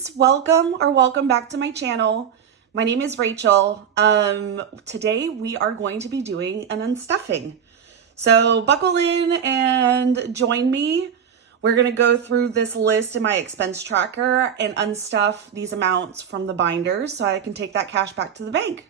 friends, welcome back to my channel. My name is Rachel. Today we are going to be doing an unstuffing. So buckle in and join me. We're gonna go through this list in my expense tracker and unstuff these amounts from the binders so I can take that cash back to the bank.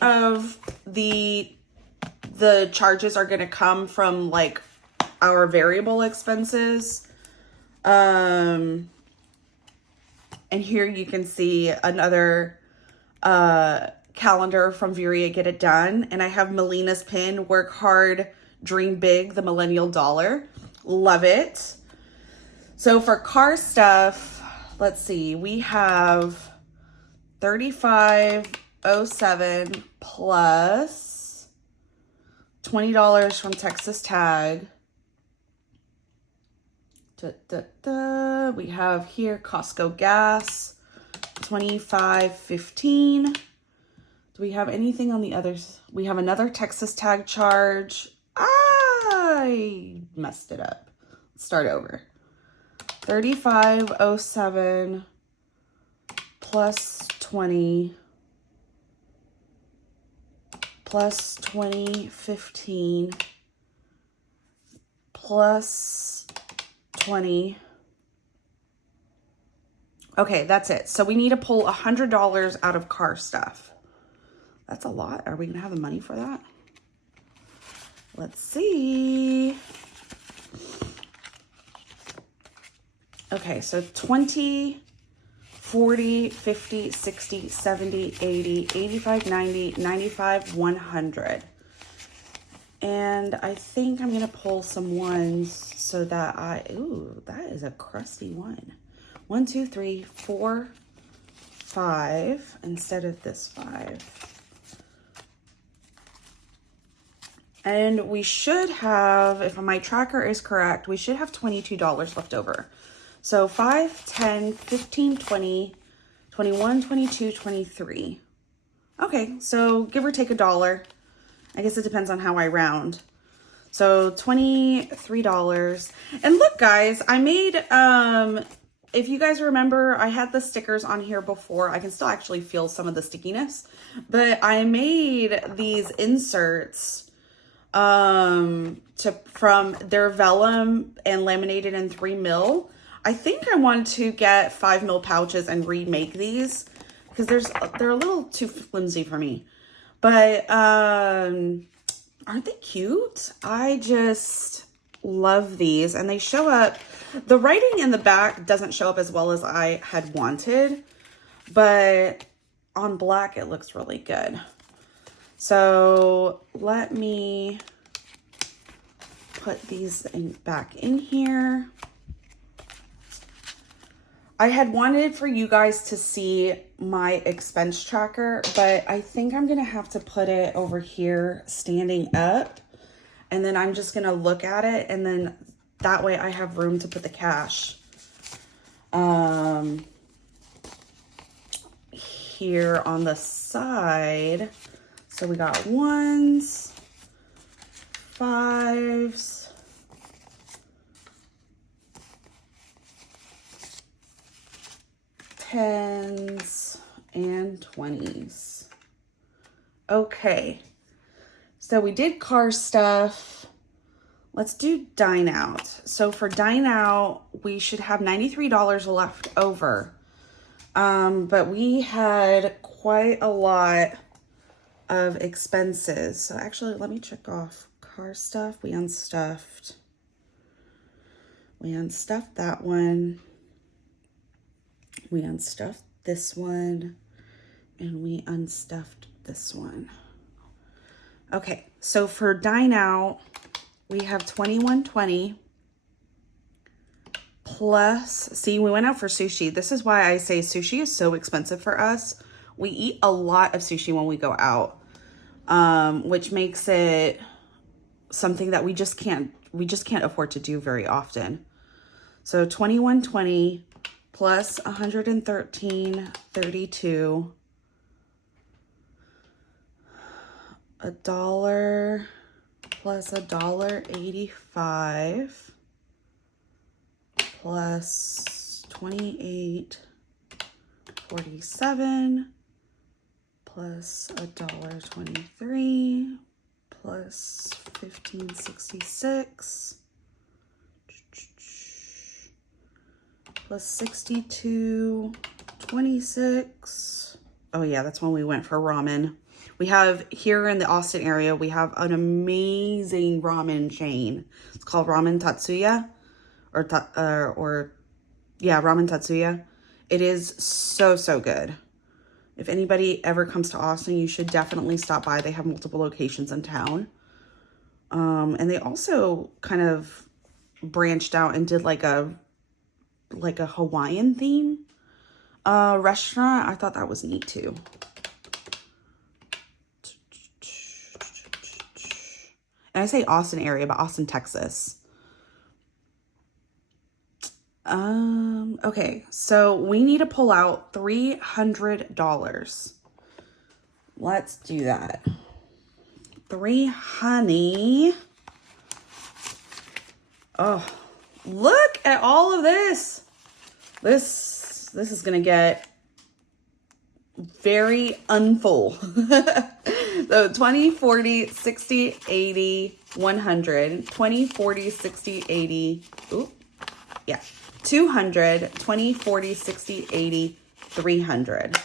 Of the charges are going to come from like our variable expenses. And here you can see another calendar from Viria Get It Done, and I have Melina's pin, Work Hard, Dream Big, the Millennial Dollar. Love it. So for car stuff, let's see, we have $35.07 plus $20 from Texas Tag. We have here Costco gas, $25.15. Do we have anything on the others? We have another Texas Tag charge. I messed it up. Let's start over. $35.07 plus 20 plus 20.15 plus 20. Okay, that's it. So we need to pull $100 out of car stuff. That's a lot. Are we gonna have the money for that? Let's see. Okay, so 20, 40, 50, 60, 70, 80, 85, 90, 95, 100. And I think I'm going to pull some ones so that ooh, that is a crusty one. 1, 2, 3, 4, 5 instead of this 5. And we should have, if my tracker is correct, we should have $22 left over. So 5, 10, 15, 20, 21, 22, 23. Okay, so give or take $1. I guess it depends on how I round. So $23. And look, guys, I made, if you guys remember, I had the stickers on here before. I can still actually feel some of the stickiness. But I made these inserts from their vellum and laminated in 3mm. I think I want to get 5mm pouches and remake these because they're a little too flimsy for me. But aren't they cute? I just love these, and they show up. The writing in the back doesn't show up as well as I had wanted, but on black it looks really good. So let me put these back in here. I had wanted for you guys to see my expense tracker, but I think I'm going to have to put it over here standing up, and then I'm just going to look at it, and then that way I have room to put the cash here on the side. So we got 1s, 5s, 10s, and 20s. Okay, so we did car stuff. Let's do dine out. So for dine out, we should have $93 left over. But we had quite a lot of expenses. So actually, let me check off car stuff. We unstuffed that one. We unstuffed this one, and we unstuffed this one. Okay, so for dine out, we have $21.20 plus, see, we went out for sushi. This is why I say sushi is so expensive for us. We eat a lot of sushi when we go out, which makes it something that we just can't afford to do very often. So $21.20 plus $113.32 $1 plus $1.85 plus 28.47 plus $1.23 plus 15.66 plus 62.26. Oh yeah, that's when we went for ramen. We have here in the Austin area, we have an amazing ramen chain. It's called Ramen Tatsuya, or yeah, Ramen Tatsuya. It is so, so good. If anybody ever comes to Austin, you should definitely stop by. They have multiple locations in town. And they also kind of branched out and did like a Hawaiian theme restaurant. I thought that was neat too. And I say Austin area, but Austin, Texas. Okay, so we need to pull out $300. Let's do that. $300. Oh, look at all of this. This is gonna get very unfull. So 20, 40, 60, 80, 100, 20, 40, 60, 80. Ooh, yeah. 200, 20, 40, 60, 80, 300.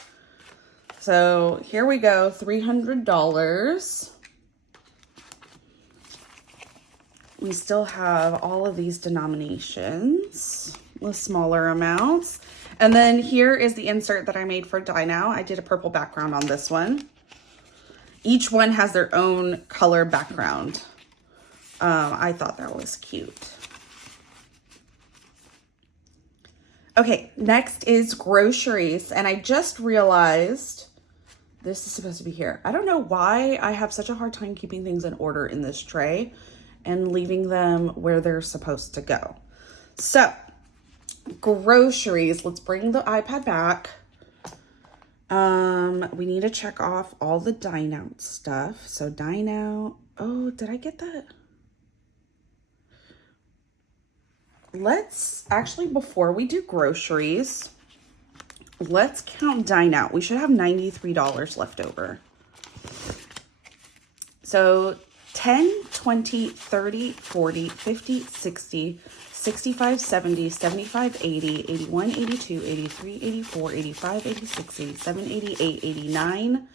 So here we go, $300. We still have all of these denominations, the smaller amounts. And then here is the insert that I made for Die Now. I did a purple background on this one. Each one has their own color background. I thought that was cute. Okay, next is groceries. And I just realized this is supposed to be here. I don't know why I have such a hard time keeping things in order in this tray and leaving them where they're supposed to go. So, groceries. Let's bring the iPad back. We need to check off all the Dine Out stuff. So Dine Out. Oh, did I get that? Let's actually, before we do groceries, let's count Dine Out. We should have $93 left over. So 10, 20, 30, 40, 50, 60, 65, 70, 75, 80, 81, 82, 83, 84, 85, 86, 87, 88, 89,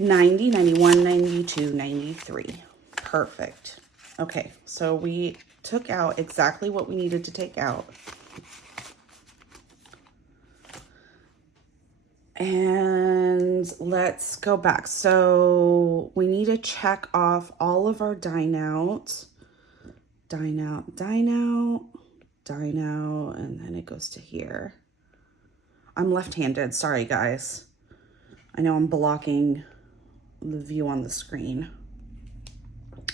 90, 91, 92, 93. Perfect. Okay, so we took out exactly what we needed to take out. And let's go back. So we need to check off all of our Dine Out. Dine Out, Dine Out, Dine Out, and then it goes to here. I'm left-handed, sorry guys. I know I'm blocking the view on the screen.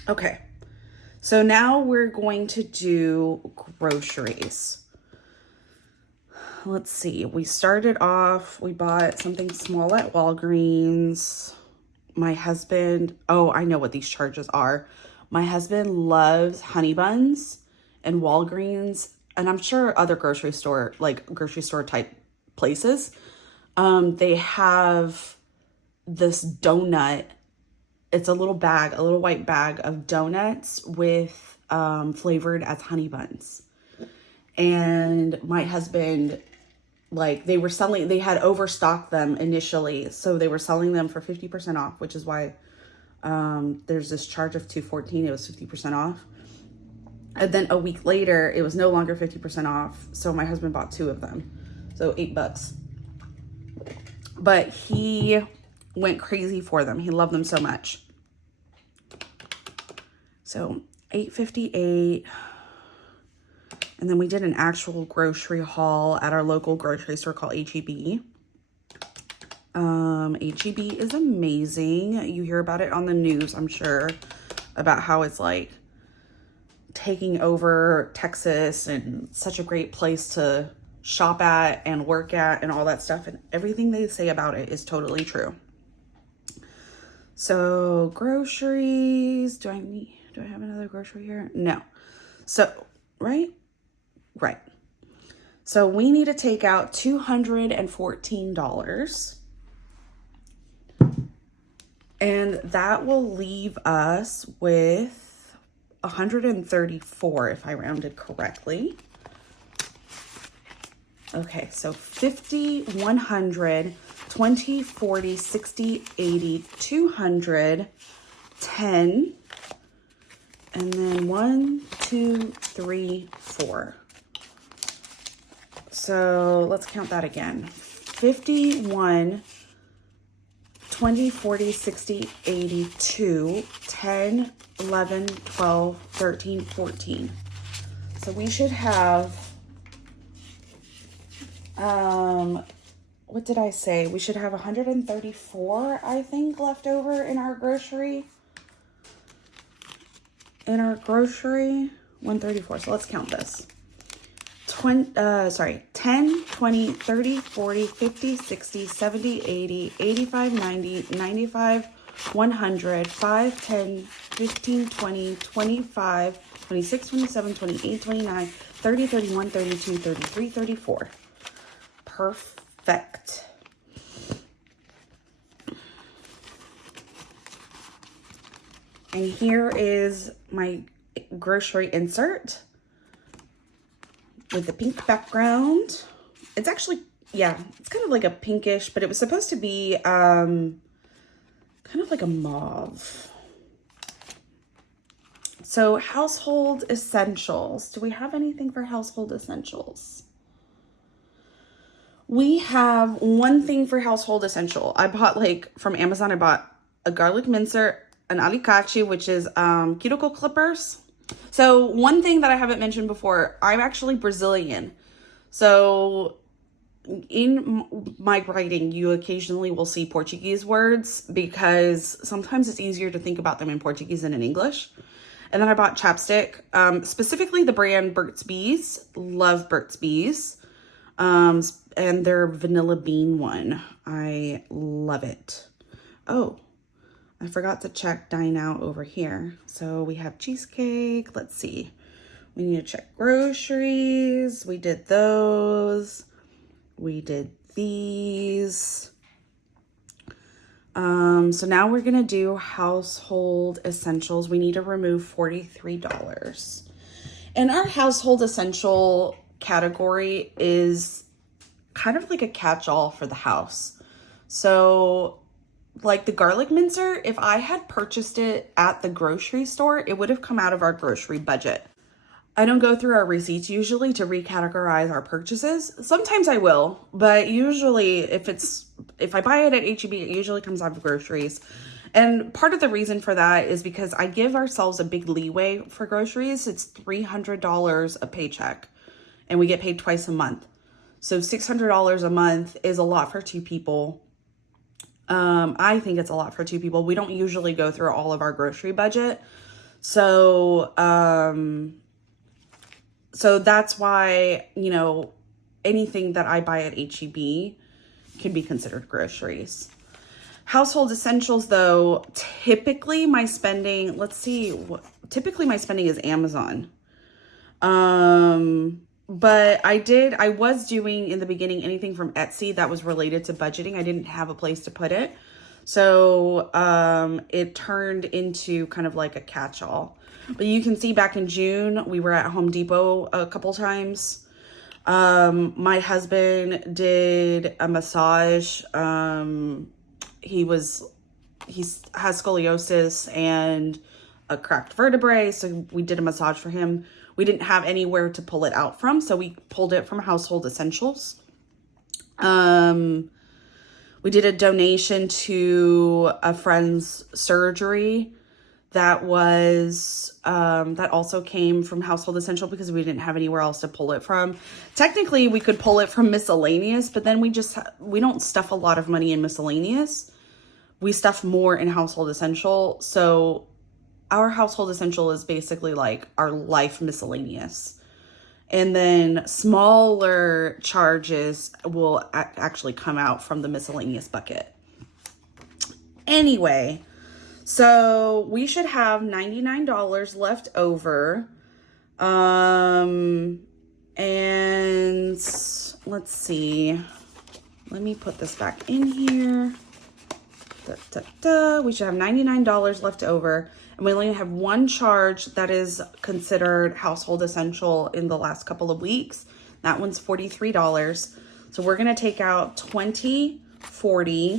Okay, so now we're going to do groceries. Let's see, we started off, we bought something small at Walgreens. My husband, oh, I know what these charges are. My husband loves honey buns, and Walgreens, and I'm sure other grocery store type places, they have this donut. It's a little bag, a little white bag of donuts with flavored as honey buns. And my husband, like, they had overstocked them initially, so they were selling them for 50% off, which is why there's this charge of $214. It was 50% off. And then a week later, it was no longer 50% off. So my husband bought 2 of them. So $8. But he went crazy for them. He loved them so much. So $8.58. And then we did an actual grocery haul at our local grocery store called H-E-B. H-E-B is amazing. You hear about it on the news, I'm sure, about how it's like taking over Texas and such a great place to shop at and work at and all that stuff. And everything they say about it is totally true. So groceries, do I have another grocery here? No. So, right? Right. So we need to take out $214. And that will leave us with 134 if I rounded correctly. Okay, so 50, 100, 20, 40, 60, 80, 200, 10, and then 1, 2, 3, 4. So let's count that again. 51, 20, 40, 60, 82, 10, 11, 12, 13, 14. So we should have, what did I say? We should have 134, I think, left over in our grocery. 134. So let's count this. 10, 20, 30, 40, 50, 60, 70, 80, 85, 90, 95, 100, 5, 10, 15, 20, 25, 26, 27, 28, 29, 30, 31, 32, 33, 34. Perfect. And here is my grocery insert with the pink background. It's actually, yeah, it's kind of like a pinkish, but it was supposed to be kind of like a mauve. So household essentials. Do we have anything for household essentials? We have one thing for household essential. I bought, like, from Amazon, I bought a garlic mincer, an alicate, which is cuticle clippers. So one thing that I haven't mentioned before, I'm actually Brazilian. So in my writing, you occasionally will see Portuguese words because sometimes it's easier to think about them in Portuguese than in English. And then I bought chapstick, specifically the brand Burt's Bees. Love Burt's Bees. And their vanilla bean one. I love it. Oh, I forgot to check dine out over here. So we have cheesecake. Let's see. We need to check groceries. We did those. We did these. So now we're going to do household essentials. We need to remove $43. And our household essential category is kind of like a catch-all for the house. So like the garlic mincer, if I had purchased it at the grocery store, it would have come out of our grocery budget. I don't go through our receipts usually to recategorize our purchases. Sometimes I will, but usually if I buy it at H-E-B, it usually comes out of groceries. And part of the reason for that is because I give ourselves a big leeway for groceries. It's $300 a paycheck, and we get paid twice a month. So $600 a month is a lot for two people. I think it's a lot for two people. We don't usually go through all of our grocery budget. So that's why, you know, anything that I buy at H-E-B can be considered groceries. Household essentials, though, typically my spending, typically my spending is Amazon. But I was doing in the beginning anything from Etsy that was related to budgeting. I didn't have a place to put it. So it turned into kind of like a catch-all. But you can see back in June, we were at Home Depot a couple times. My husband did a massage. He has scoliosis and a cracked vertebrae. So we did a massage for him. We didn't have anywhere to pull it out from, so we pulled it from household essentials. We did a donation to a friend's surgery that was that also came from household essential because we didn't have anywhere else to pull it from. Technically, we could pull it from miscellaneous, but then we don't stuff a lot of money in miscellaneous. We stuff more in household essential. So our household essential is basically like our life miscellaneous. And then smaller charges will actually come out from the miscellaneous bucket. Anyway, So we should have $99 left over. And let's see. Let me put this back in here. We should have $99 left over. And we only have one charge that is considered household essential in the last couple of weeks. That one's $43. So we're going to take out 20, 40,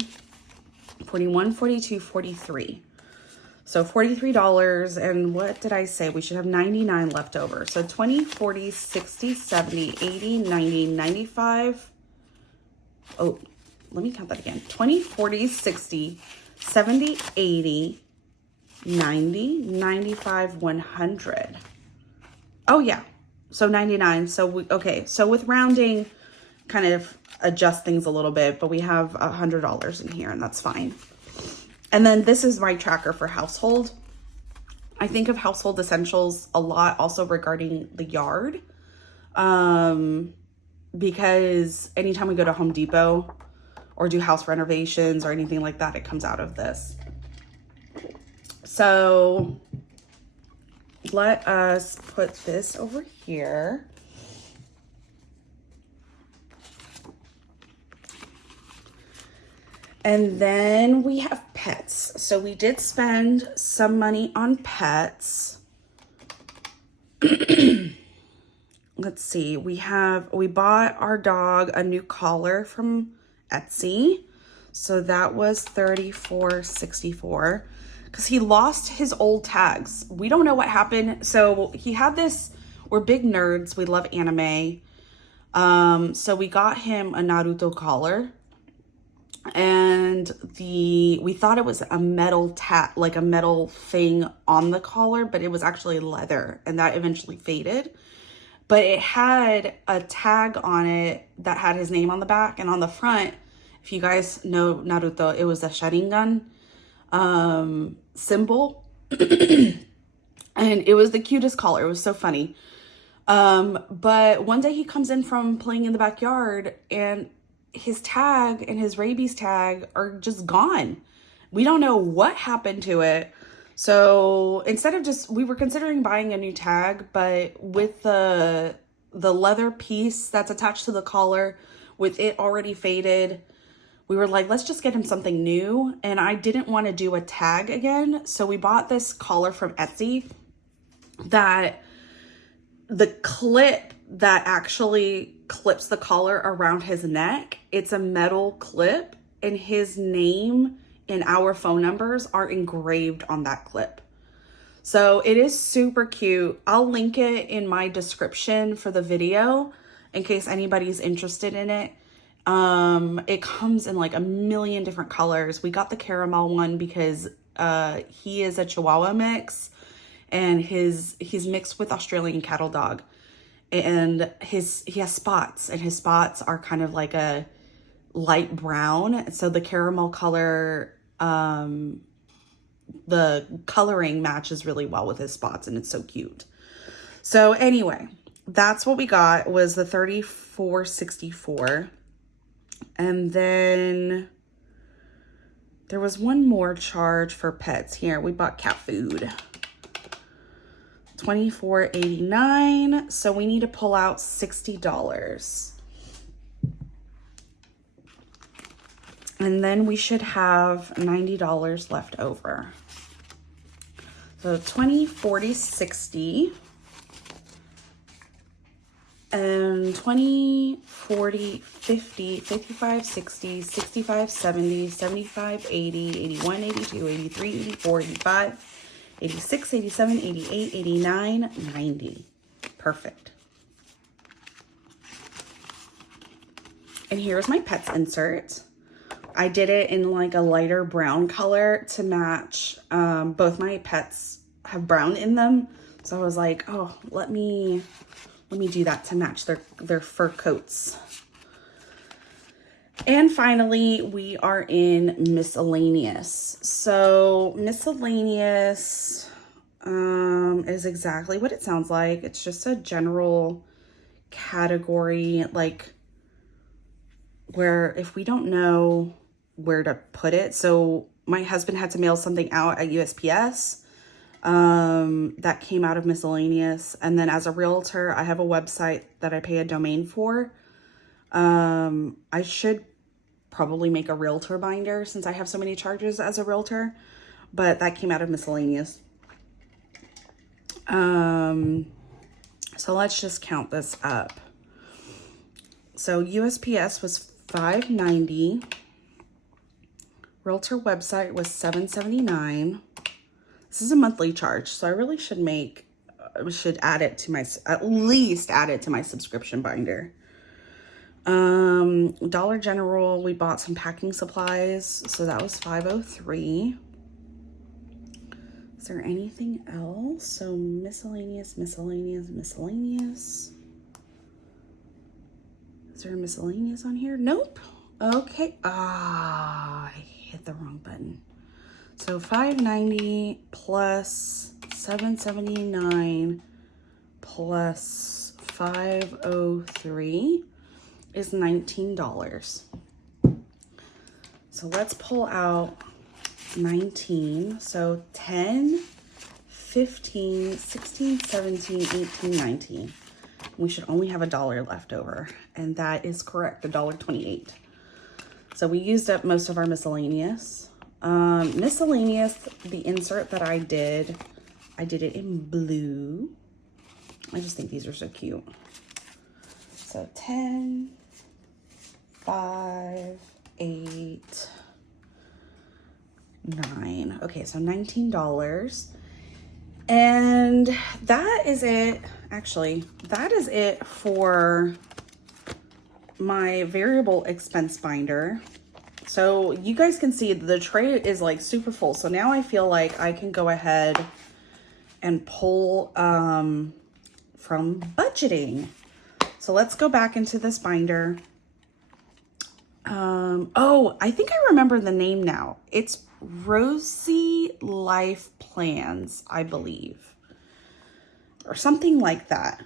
41, 42, 43. So $43. And what did I say? We should have 99 left over. So 20, 40, 60, 70, 80, 90, 95. Oh, let me count that again. 20, 40, 60, 70, 80, 90, 95, 100. Oh yeah. So 99. So okay. So with rounding, kind of adjust things a little bit, but we have $100 in here and that's fine. And then this is my tracker for household. I think of household essentials a lot also regarding the yard. Because anytime we go to Home Depot or do house renovations or anything like that, it comes out of this. So let us put this over here. And then we have pets. So we did spend some money on pets. Let's see. We bought our dog a new collar from Etsy. So that was $34.64 because he lost his old tags. We don't know what happened. So he had this, we're big nerds. We love anime. So we got him a Naruto collar. And we thought it was a metal tag, like a metal thing on the collar, but it was actually leather, and that eventually faded. But it had a tag on it that had his name on the back, and on the front, if you guys know Naruto, it was a Sharingan symbol. And it was the cutest collar. It was so funny. But one day he comes in from playing in the backyard, and his tag and his rabies tag are just gone. We don't know what happened to it. So instead of we were considering buying a new tag, but with the leather piece that's attached to the collar, with it already faded, we were like, let's just get him something new. And I didn't want to do a tag again. So we bought this collar from Etsy that the clip that actually clips the collar around his neck, it's a metal clip, and his name and our phone numbers are engraved on that clip. So it is super cute. I'll link it in my description for the video in case anybody's interested in it. It comes in like a million different colors. We got the caramel one because he is a Chihuahua mix, and he's mixed with Australian cattle dog. And he has spots, and his spots are kind of like a light brown. So the caramel color, the coloring matches really well with his spots, and it's so cute. So anyway, that's what we got, was the $34.64. And then there was one more charge for pets here. We bought cat food. $24.89. So we need to pull out $60. And then we should have $90 left over. So 20, 40, 60. And 20, 40, 50, 55, 60, 65, 70, 75, 80, 81, 82, 83, 84, 85. 86, 87, 88, 89, 90. Perfect. And here's my pets insert. I did it in like a lighter brown color to match. Both my pets have brown in them. So I was like, oh, let me do that to match their fur coats. And finally, we are in miscellaneous. So miscellaneous is exactly what it sounds like. It's just a general category, like where if we don't know where to put it. So my husband had to mail something out at USPS. That came out of miscellaneous. And then as a realtor, I have a website that I pay a domain for. I should probably make a realtor binder since I have so many charges as a realtor, but that came out of miscellaneous. So let's just count this up. So USPS was $5.90. Realtor website was $7.79. This is a monthly charge, so I really should add it to at least add it to my subscription binder. Dollar General, we bought some packing supplies, so that was $5.03. Is there anything else? So miscellaneous. Is there a miscellaneous on here? Nope. Okay. I hit the wrong button. So $5.90 plus $7.79 plus $5.03 is $19. So let's pull out 19. So 10, 15, 16, 17, 18, 19. We should only have $1 left over. And that is correct, $1.28. So we used up most of our miscellaneous. Miscellaneous, the insert that I did it in blue. I just think these are so cute. So 10, 5, 8, 9. Okay, so $19. And that is it. Actually, that is it for my variable expense binder. So you guys can see the tray is like super full. So now I feel like I can go ahead and pull from budgeting. So let's go back into this binder. Oh, I think I remember the name now. It's Rosy Life Plans, I believe, or something like that.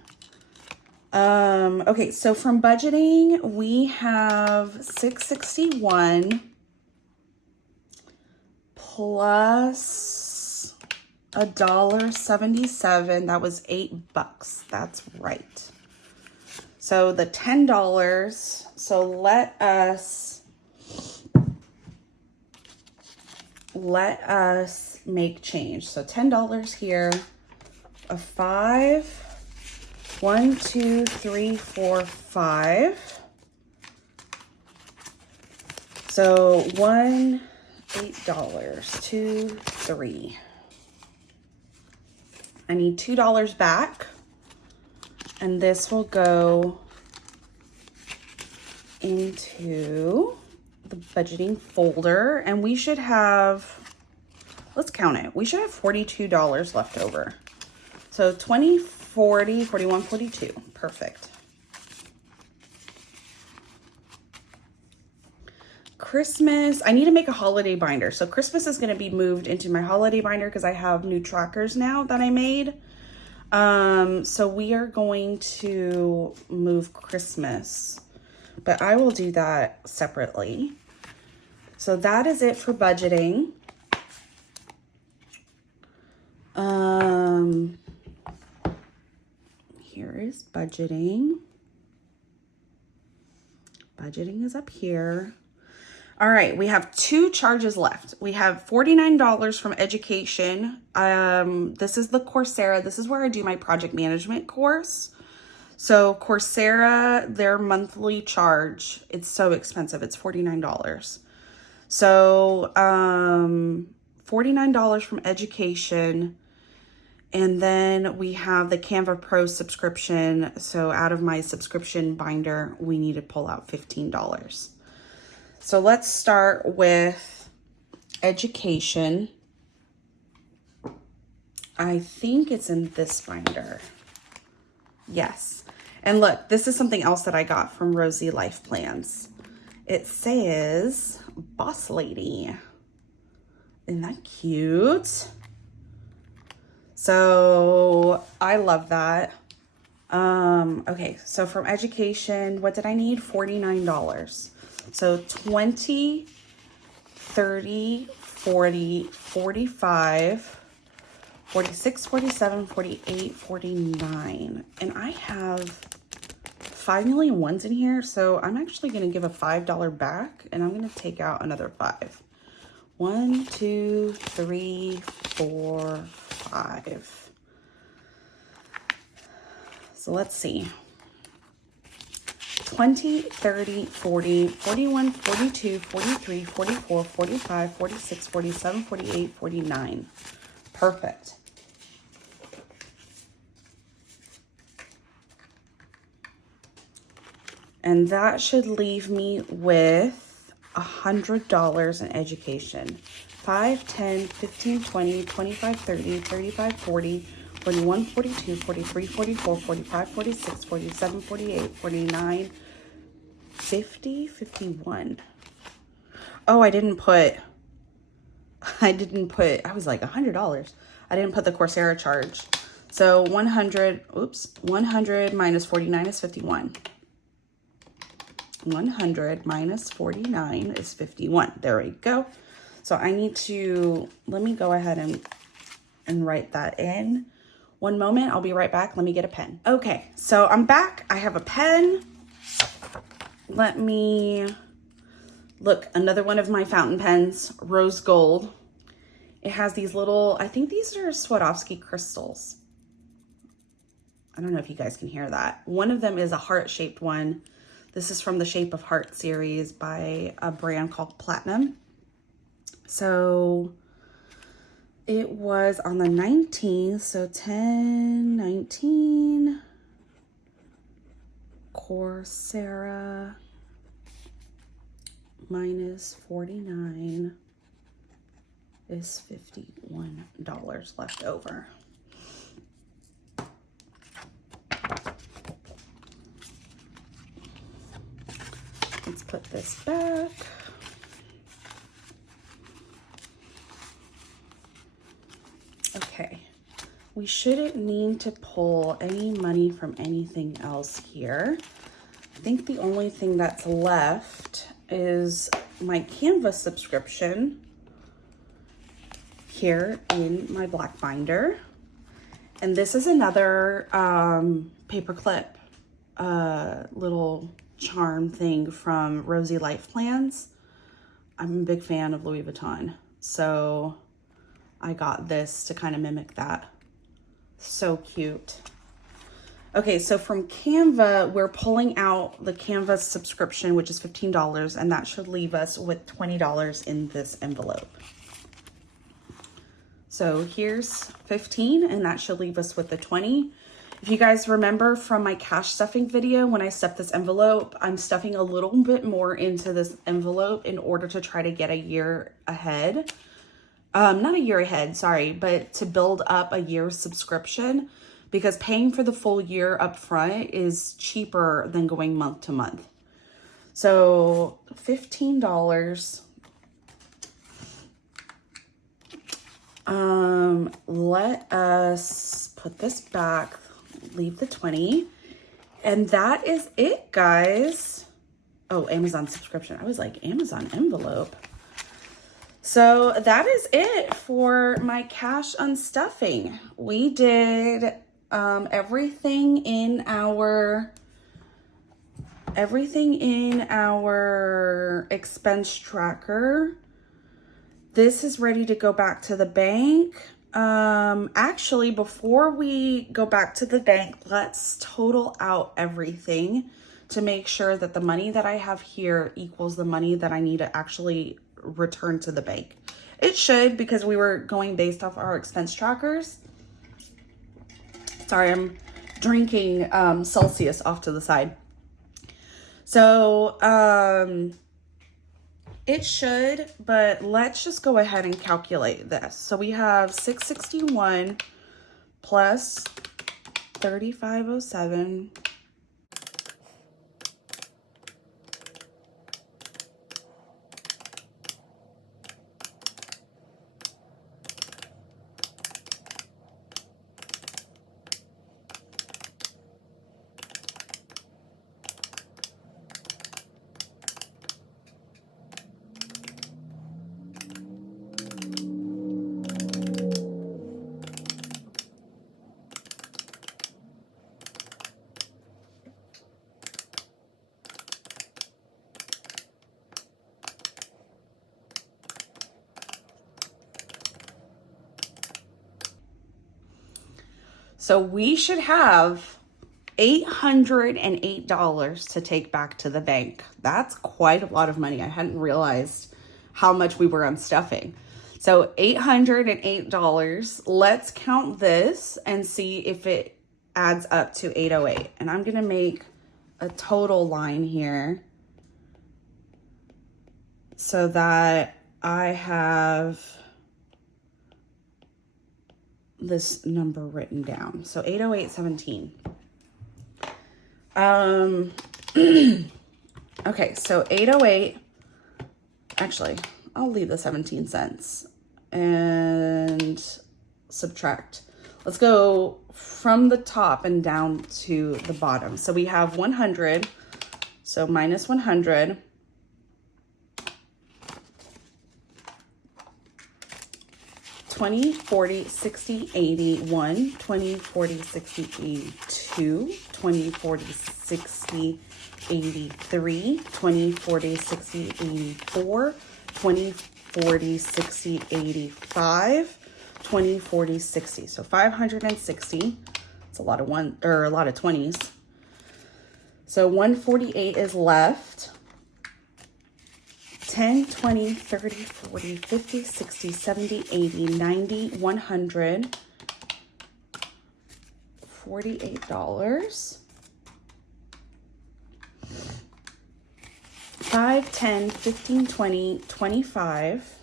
Okay, so from budgeting, we have $661 plus $1.77. That was $8. That's right. So the $10. So let us make change. So $10 here. A 5. 1, 2, 3, 4, 5. So $8, 2, 3. I need $2 back, and this will go into the budgeting folder, and we should have, let's count it. We should have $42 left over. So 20, 40, 41, 42. Perfect. Christmas, I need to make a holiday binder. So Christmas is going to be moved into my holiday binder because I have new trackers now that I made. So we are going to move Christmas, but I will do that separately. So that is it for budgeting. Here is budgeting. Budgeting is up here. All right, we have 2 charges left. We have $49 from education. This is the Coursera. This is where I do my project management course. So Coursera, their monthly charge, it's so expensive. It's $49. So $49 from education. And then we have the Canva Pro subscription. So out of my subscription binder, we need to pull out $15. So let's start with education. I think it's in this binder. Yes. And look, this is something else that I got from Rosy Life Plans. It says Boss Lady. Isn't that cute? So I love that. Okay, so from education, what did I need? $49. So $20 30, 40, 45, 46, 47, 48, 49. And I have 5 million ones in here, so I'm actually going to give a $5 back, and I'm going to take out another 5. 1, 2, 3, 4, 5. So let's see. 20, 30, 40, 41, 42, 43, 44, 45, 46, 47, 48, 49. Perfect. And that should leave me with $100 in education. 5, 10, 15, 20, 25, 30, 35, 40, 41, 42, 43, 44, 45, 46, 47, 48, 49, 50, 51. Oh, I was like $100. I didn't put the Coursera charge. So 100 minus 49 is 51. 100 minus 49 is 51. There we go. So I need to, let me go ahead and write that in. One moment, I'll be right back. Let me get a pen. Okay, so I'm back. I have a pen. Let me look, another one of my fountain pens, rose gold. It has these little, I think these are Swarovski crystals. I don't know if you guys can hear that. One of them is a heart-shaped one. This is from the Shape of Heart series by a brand called Platinum. So it was on the 19th, so 10, 19, Coursera minus 49 is $51 left over. Let's put this back. Okay, we shouldn't need to pull any money from anything else here. I think the only thing that's left is my Canva subscription here in my black binder. And this is another paper clip, little charm thing from Rosy Life Plans. I'm a big fan of Louis Vuitton, so I got this to kind of mimic that. So cute. Okay, so from Canva, we're pulling out the Canva subscription, which is $15, and that should leave us with $20 in this envelope. So here's 15, and that should leave us with the 20. If you guys remember from my cash stuffing video, when I stuffed this envelope, I'm stuffing a little bit more into this envelope in order to try to get a year ahead. Not a year ahead, sorry, but to build up a year's subscription, because paying for the full year up front is cheaper than going month to month. So $15. Let us put this back, leave the 20, and that is it, guys. Oh, Amazon subscription. I was like, Amazon envelope. So that is it for my cash unstuffing. We did everything in our expense tracker. This is ready to go back to the bank. Actually, before we go back to the bank, let's total out everything to make sure that the money that I have here equals the money that I need to actually return to the bank. It should, because we were going based off our expense trackers. Sorry, I'm drinking Celsius off to the side. So, it should, but let's just go ahead and calculate this. So we have 661 plus 3507 So we should have $808 to take back to the bank. That's quite a lot of money. I hadn't realized how much we were unstuffing. So $808. Let's count this and see if it adds up to 808. And I'm going to make a total line here so that I have this number written down. So 808.17. Okay, so 808, actually, I'll leave the 17 cents and subtract. Let's go from the top and down to the bottom. So we have 100, so minus 100. 20, 40, 60, 80, 1, 20, 40, 60, 82, 20, 40, 60, 83, 20, 40, 60, 84, 20, 40, 60, 85, 20, 40, 60. So 560. It's a lot of a lot of 20s. So 148 is left. 10, 20, 30, 40, 50, 60, 70, 80, 90, 100, $48. 5, 10, 15, 20, 25.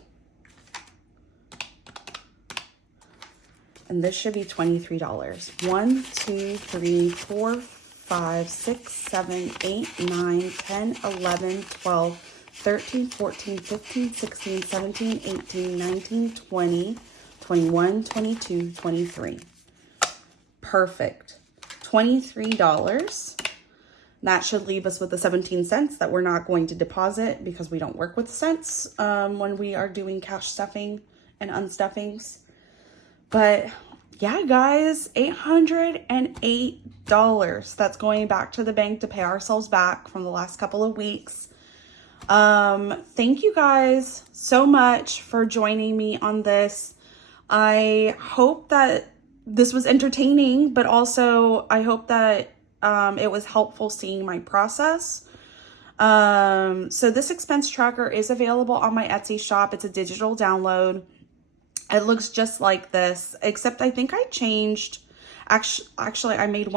And this should be $23. 1, 2, 3, 4, 5, 6, 7, 8, 9, 10, 11, 12, 13, 14, 15, 16, 17, 18, 19, 20, 21, 22, 23. Perfect. $23. That should leave us with the 17 cents that we're not going to deposit because we don't work with cents when we are doing cash stuffing and unstuffings. But yeah, guys, $808. That's going back to the bank to pay ourselves back from the last couple of weeks. Thank you guys so much for joining me on this. I hope that this was entertaining, but also I hope that it was helpful seeing my process. So this expense tracker is available on my Etsy shop. It's a digital download. It looks just like this, except I think I changed. Actually, I made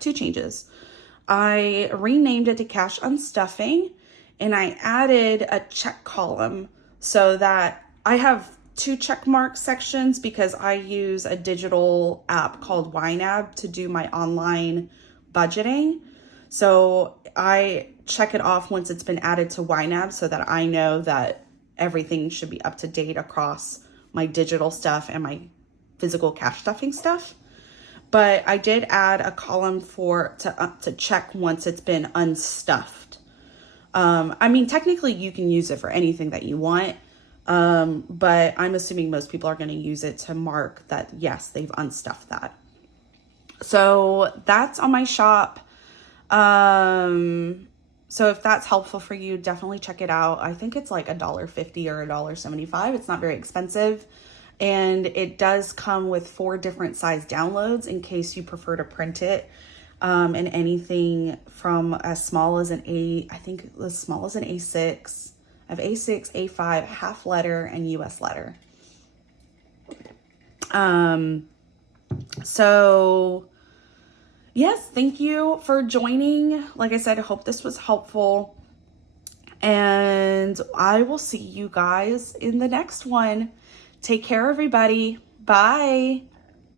two changes. I renamed it to Cash Unstuffing. And I added a check column so that I have 2 check mark sections because I use a digital app called YNAB to do my online budgeting. So I check it off once it's been added to YNAB so that I know that everything should be up to date across my digital stuff and my physical cash stuffing stuff. But I did add a column to check once it's been unstuffed. I mean, technically you can use it for anything that you want. But I'm assuming most people are going to use it to mark that, yes, they've unstuffed that. So that's on my shop. So if that's helpful for you, definitely check it out. I think it's like $1.50 or $1.75. It's not very expensive. And it does come with 4 different size downloads in case you prefer to print it. And anything from as small as I think as small as an A6. I have A6, A5, half letter, and US letter. So yes, thank you for joining. Like I said, I hope this was helpful. And I will see you guys in the next one. Take care, everybody. Bye.